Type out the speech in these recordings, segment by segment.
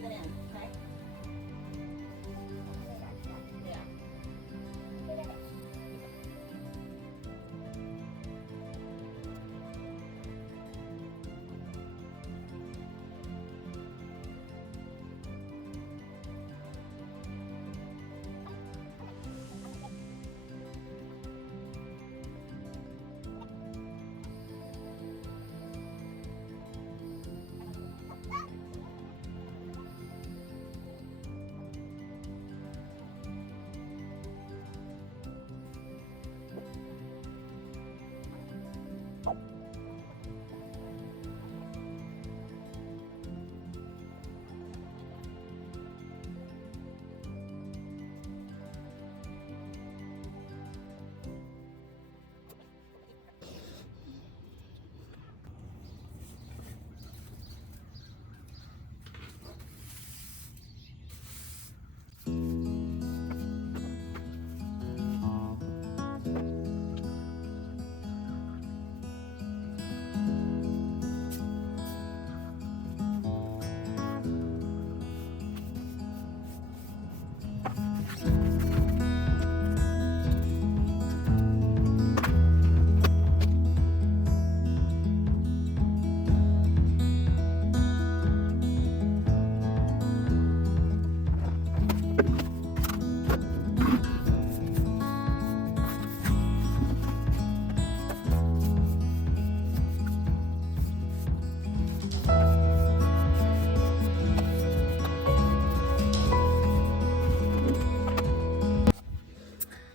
breathe it in, okay? Yeah.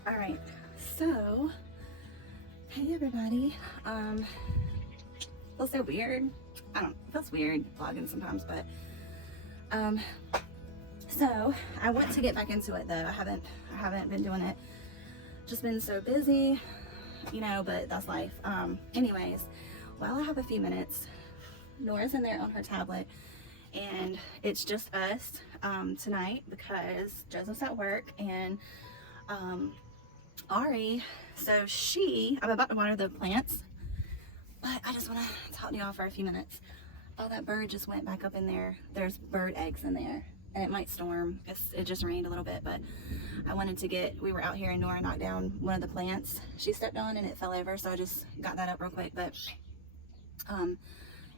All right, so hey everybody. Feels so weird. I don't. It feels weird vlogging sometimes, but so I want to get back into it though. I haven't been doing it. Just been so busy, you know. But that's life. Anyways, while I have a few minutes, Nora's in there on her tablet, and it's just us tonight because Joseph's at work and Ari. So I'm about to water the plants, but I just want to talk to y'all for a few minutes. Oh, that bird just went back up in there. There's bird eggs in there, and it might storm. It just rained a little bit, but I wanted to we were out here and Nora knocked down one of the plants she stepped on and it fell over, so I just got that up real quick. But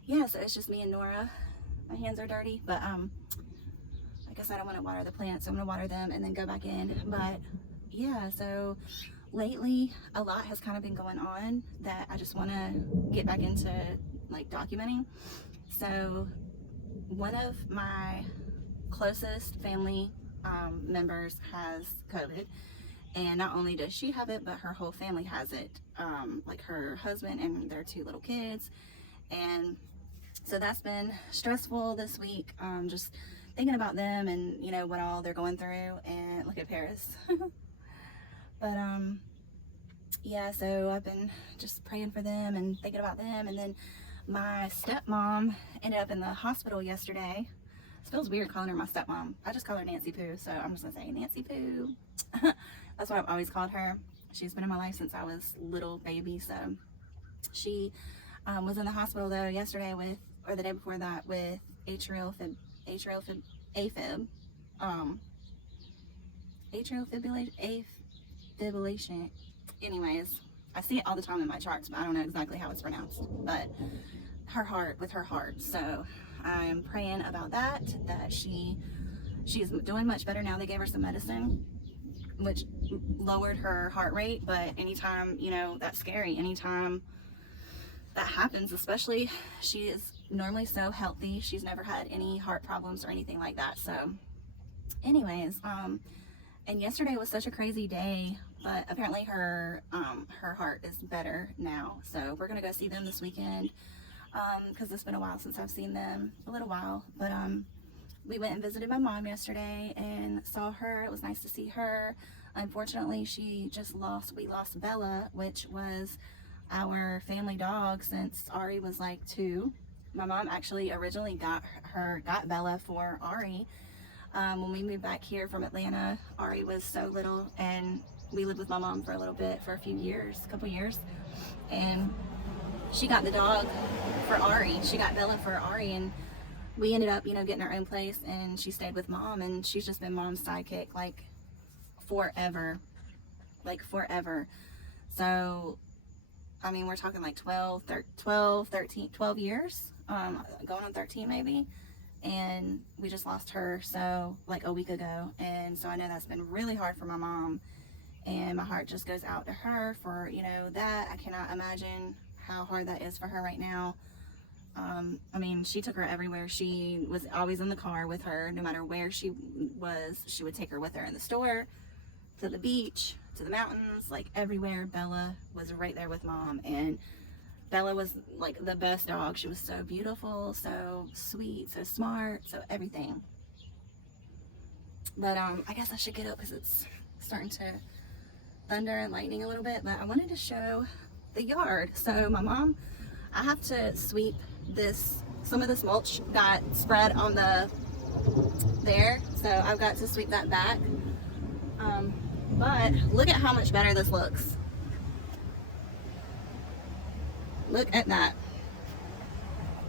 yeah, so it's just me and Nora. My hands are dirty, but like I said, I want to water the plants, so I'm gonna water them and then go back in. But yeah, so lately a lot has kind of been going on that I just want to get back into, like, documenting. So one of my closest family members has COVID, and not only does she have it, but her whole family has it, like her husband and their 2 little kids. And so that's been stressful this week, just thinking about them and, you know, what all they're going through. And look at Paris. But yeah, so I've been just praying for them and thinking about them. And then my stepmom ended up in the hospital yesterday. It feels weird calling her my stepmom. I just call her Nancy Poo, so I'm just gonna say Nancy Poo. That's what I've always called her. She's been in my life since I was little baby. So she was in the hospital though yesterday or the day before that, with atrial fibrillation. Anyways, I see it all the time in my charts, but I don't know exactly how it's pronounced. But with her heart. So I'm praying about that she's doing much better now. They gave her some medicine which lowered her heart rate, but anytime, you know, that's scary. Anytime that happens, especially, she is normally so healthy. She's never had any heart problems or anything like that. So anyways, and yesterday was such a crazy day, but apparently her heart is better now. So we're gonna go see them this weekend, because it's been a while since I've seen them, a little while. But we went and visited my mom yesterday and saw her. It was nice to see her. Unfortunately, we lost Bella, which was our family dog since Ari was like 2. My mom actually originally got Bella for Ari. When we moved back here from Atlanta, Ari was so little, and we lived with my mom for a little bit, for a couple years, and she got the dog for Ari. She got Bella for Ari, and we ended up, you know, getting our own place, and she stayed with mom, and she's just been mom's sidekick like forever. Like forever. So I mean, we're talking like 12 years, going on 13 maybe. And we just lost her like a week ago, and so I know that's been really hard for my mom, and my heart just goes out to her for, you know, that. I cannot imagine how hard that is for her right now. I mean, she took her everywhere. She was always in the car with her. No matter where she was, she would take her with her, in the store, to the beach, to the mountains, like everywhere. Bella was right there with mom, and Bella was like the best dog. She was so beautiful, so sweet, so smart, so everything. But I guess I should get up because it's starting to thunder and lightning a little bit. But I wanted to show the yard. So my mom, I have to sweep this. Some of this mulch got spread on there, so I've got to sweep that back. But look at how much better this looks. Look at that.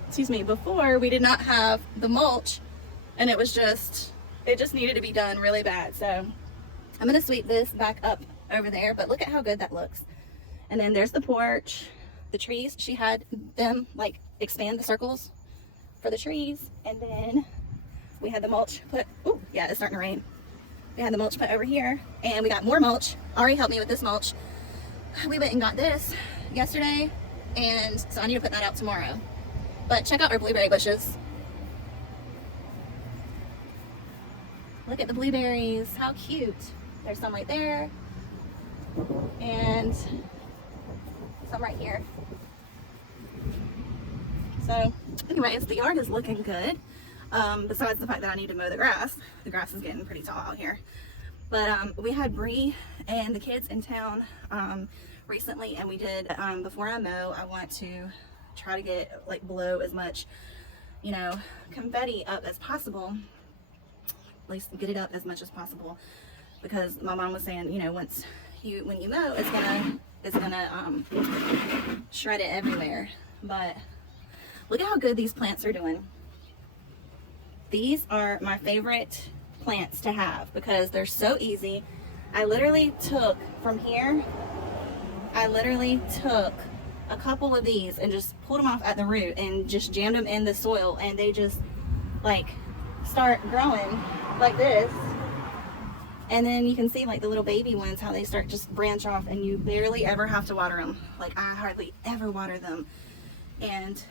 Excuse me. Before, we did not have the mulch, and it just needed to be done really bad. So I'm gonna sweep this back up over there, but look at how good that looks. And then there's the porch, the trees. She had them like expand the circles for the trees, and then we had the mulch put. Oh yeah, it's starting to rain. We had the mulch put over here, and we got more mulch. Ari helped me with this mulch. We went and got this yesterday, and so I need to put that out tomorrow. But check out our blueberry bushes. Look at the blueberries, how cute. There's some right there, and some right here. So anyways, the yard is looking good. Besides the fact that I need to mow the grass. The grass is getting pretty tall out here. But we had Bree and the kids in town recently, and we did, before I mow, I want to try to get, like, blow as much, you know, confetti up as possible. At least get it up as much as possible, because my mom was saying, you know, when you mow, it's gonna shred it everywhere. But look at how good these plants are doing. These are my favorite plants to have because they're so easy. I literally took from here, a couple of these and just pulled them off at the root and just jammed them in the soil, and they just like start growing like this. And then you can see like the little baby ones, how they start just branch off, and you barely ever have to water them. Like I hardly ever water them, and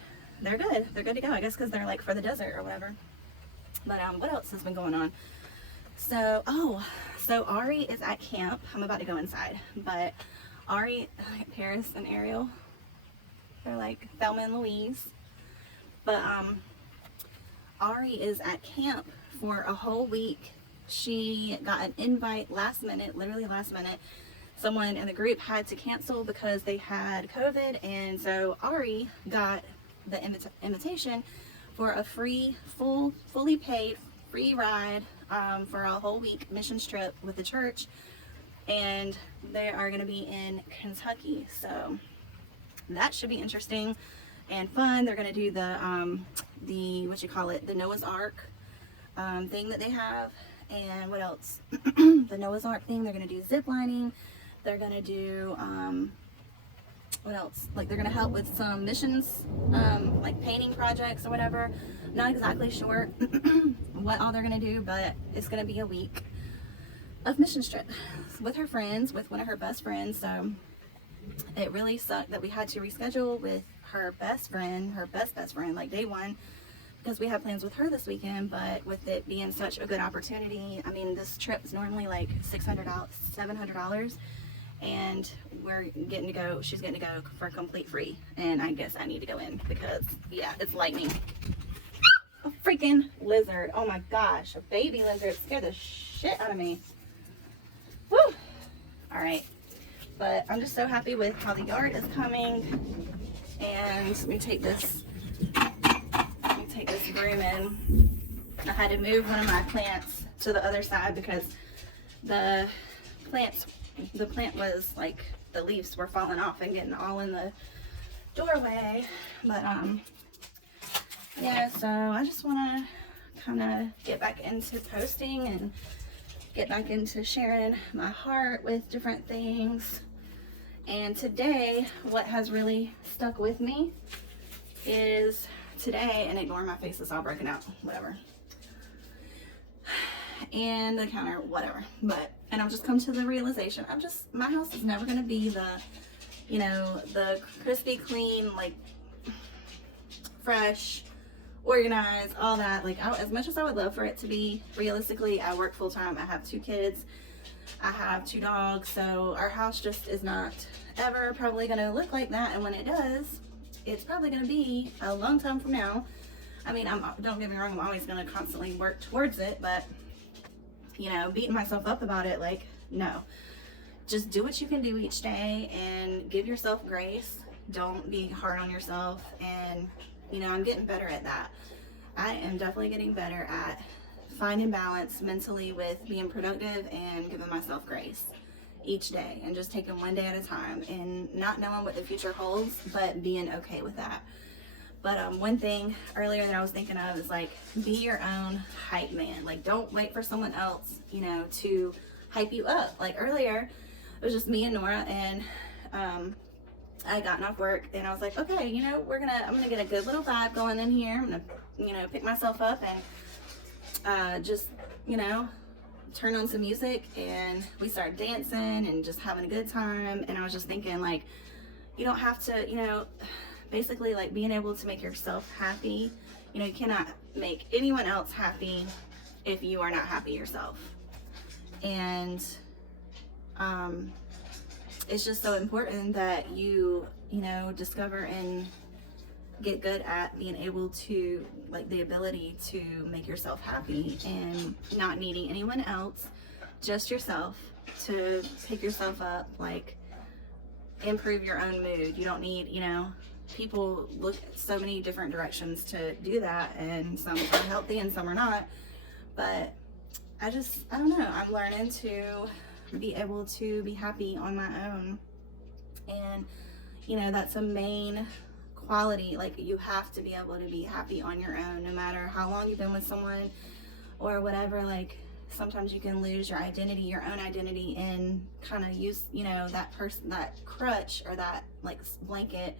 they're good. They're good to go, I guess, because they're like for the desert or whatever. But what else has been going on? So Ari is at camp. I'm about to go inside, but Ari, Paris and Ariel, they're like Thelma and Louise. But Ari is at camp for a whole week. She got an invite last minute, literally last minute. Someone in the group had to cancel because they had COVID, and so Ari got the invitation for a fully paid free ride for a whole week missions trip with the church, and they are going to be in Kentucky. So that should be interesting and fun. They're going to do the the Noah's Ark thing that they have, and what else? The Noah's Ark thing. They're going to do zip lining. They're going to do what else? Like they're gonna help with some missions, like painting projects or whatever. Not exactly sure what all they're gonna do, but it's gonna be a week of missions trip with her friends, with one of her best friends. So it really sucked that we had to reschedule with her best friend, her best friend, like day one, because we had plans with her this weekend. But with it being such a good opportunity, I mean, this trip is normally like $600, $700. And she's getting to go for complete free, and I guess I need to go in because yeah, it's lightning. A freaking lizard, oh my gosh, a baby lizard scared the shit out of me. Woo! All right, but I'm just so happy with how the yard is coming. And let me take this broom in. I had to move one of my plants to the other side because the plant was like, the leaves were falling off and getting all in the doorway. But yeah, so I just want to kind of get back into posting and get back into sharing my heart with different things. And today, what has really stuck with me is today, and ignore my face, is all broken out, whatever. And the counter, whatever. And I've just come to the realization, my house is never going to be the, you know, the crispy, clean, like, fresh, organized, all that. Like, as much as I would love for it to be, realistically, I work full time. I have 2 kids. I have 2 dogs. So our house just is not ever probably going to look like that. And when it does, it's probably going to be a long time from now. I mean, don't get me wrong, I'm always going to constantly work towards it, but, you know, beating myself up about it, like, no. Just do what you can do each day and give yourself grace. Don't be hard on yourself. And, you know, I'm getting better at that. I am definitely getting better at finding balance mentally with being productive and giving myself grace each day and just taking one day at a time and not knowing what the future holds, but being okay with that. But one thing earlier that I was thinking of is, like, be your own hype man. Like, don't wait for someone else, you know, to hype you up. Like, earlier, it was just me and Nora, and I had gotten off work, and I was like, okay, you know, I'm gonna get a good little vibe going in here. I'm gonna, you know, pick myself up and just, you know, turn on some music, and we started dancing and just having a good time. And I was just thinking, like, you don't have to, you know, basically, like, being able to make yourself happy. You know, you cannot make anyone else happy if you are not happy yourself. And it's just so important that you know, discover and get good at being able to, like, the ability to make yourself happy and not needing anyone else, just yourself, to pick yourself up, like, improve your own mood. You don't need, you know, people look at so many different directions to do that, and some are healthy and some are not. But I don't know, I'm learning to be able to be happy on my own. And, you know, that's a main quality. Like, you have to be able to be happy on your own, no matter how long you've been with someone or whatever. Like, sometimes you can lose your identity, your own identity, and kind of use, you know, that person, that crutch, or that, like, blanket,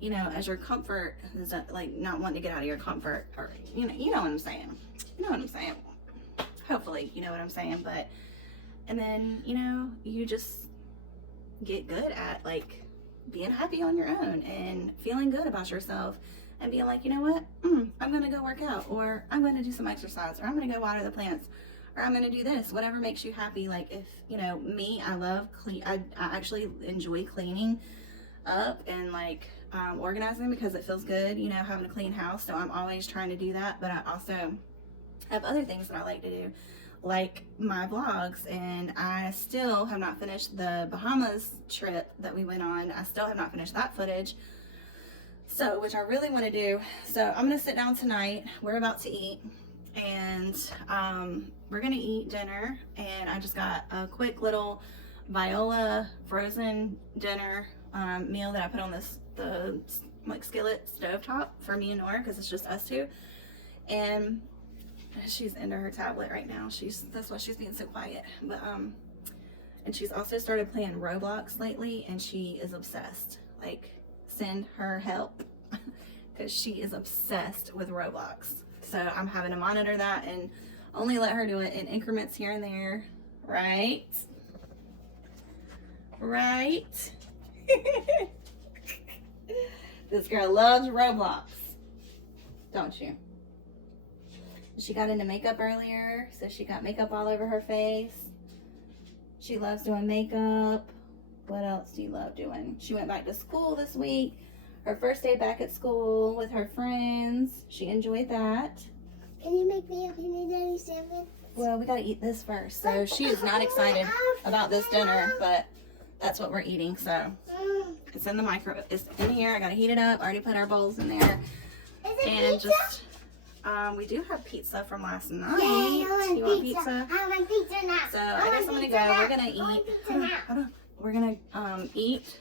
you know, as your comfort. Is that, like, not wanting to get out of your comfort, or, you know what I'm saying. You know what I'm saying. Hopefully, you know what I'm saying. But, and then, you know, you just get good at, like, being happy on your own and feeling good about yourself and being like, you know what, I'm gonna go work out, or I'm gonna do some exercise, or I'm gonna go water the plants, or I'm gonna do this, whatever makes you happy. Like, if, you know, me, I love I actually enjoy cleaning up and, like, organizing, because it feels good, you know, having a clean house. So I'm always trying to do that. But I also have other things that I like to do, like my vlogs. And I still have not finished the Bahamas trip that we went on. I still have not finished that footage, so, which I really want to do. So I'm gonna sit down tonight. We're about to eat, and we're gonna eat dinner. And I just got a quick little Viola frozen dinner meal that I put on the like skillet stovetop for me and Nora, because it's just us two. And she's into her tablet right now. That's why she's being so quiet. But and she's also started playing Roblox lately, and she is obsessed. Like, send her help, because she is obsessed with Roblox. So I'm having to monitor that and only let her do it in increments here and there. Right? This girl loves Roblox, don't you? She got into makeup earlier, so she got makeup all over her face. She loves doing makeup. What else do you love doing? She went back to school this week. Her first day back at school with her friends. She enjoyed that. Can you make me a penny 97? Well, we gotta eat this first. So she is not excited about this dinner, but that's what we're eating. So it's in the micro. It's in here. I gotta heat it up. I already put our bowls in there. And just we do have pizza from last night. Yeah, you want pizza? I want pizza now. So I guess I'm gonna go. We're gonna eat. Hold on. We're gonna eat.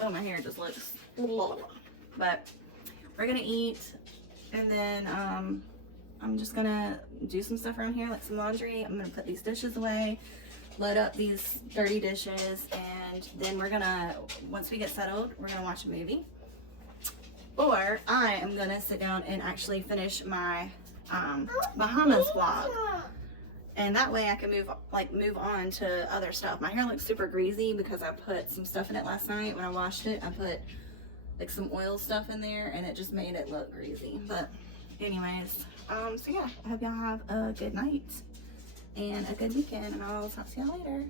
Oh, my hair just looks. But we're gonna eat And then I'm just gonna do some stuff around here, like some laundry. I'm gonna put these dishes away, load up these dirty dishes, and then we're gonna, once we get settled, we're gonna watch a movie. Or I am gonna sit down and actually finish my Bahamas vlog. And that way I can move on to other stuff. My hair looks super greasy because I put some stuff in it last night when I washed it. I put like some oil stuff in there and it just made it look greasy. But anyways, so yeah, I hope y'all have a good night and a good weekend, and I'll talk to y'all later.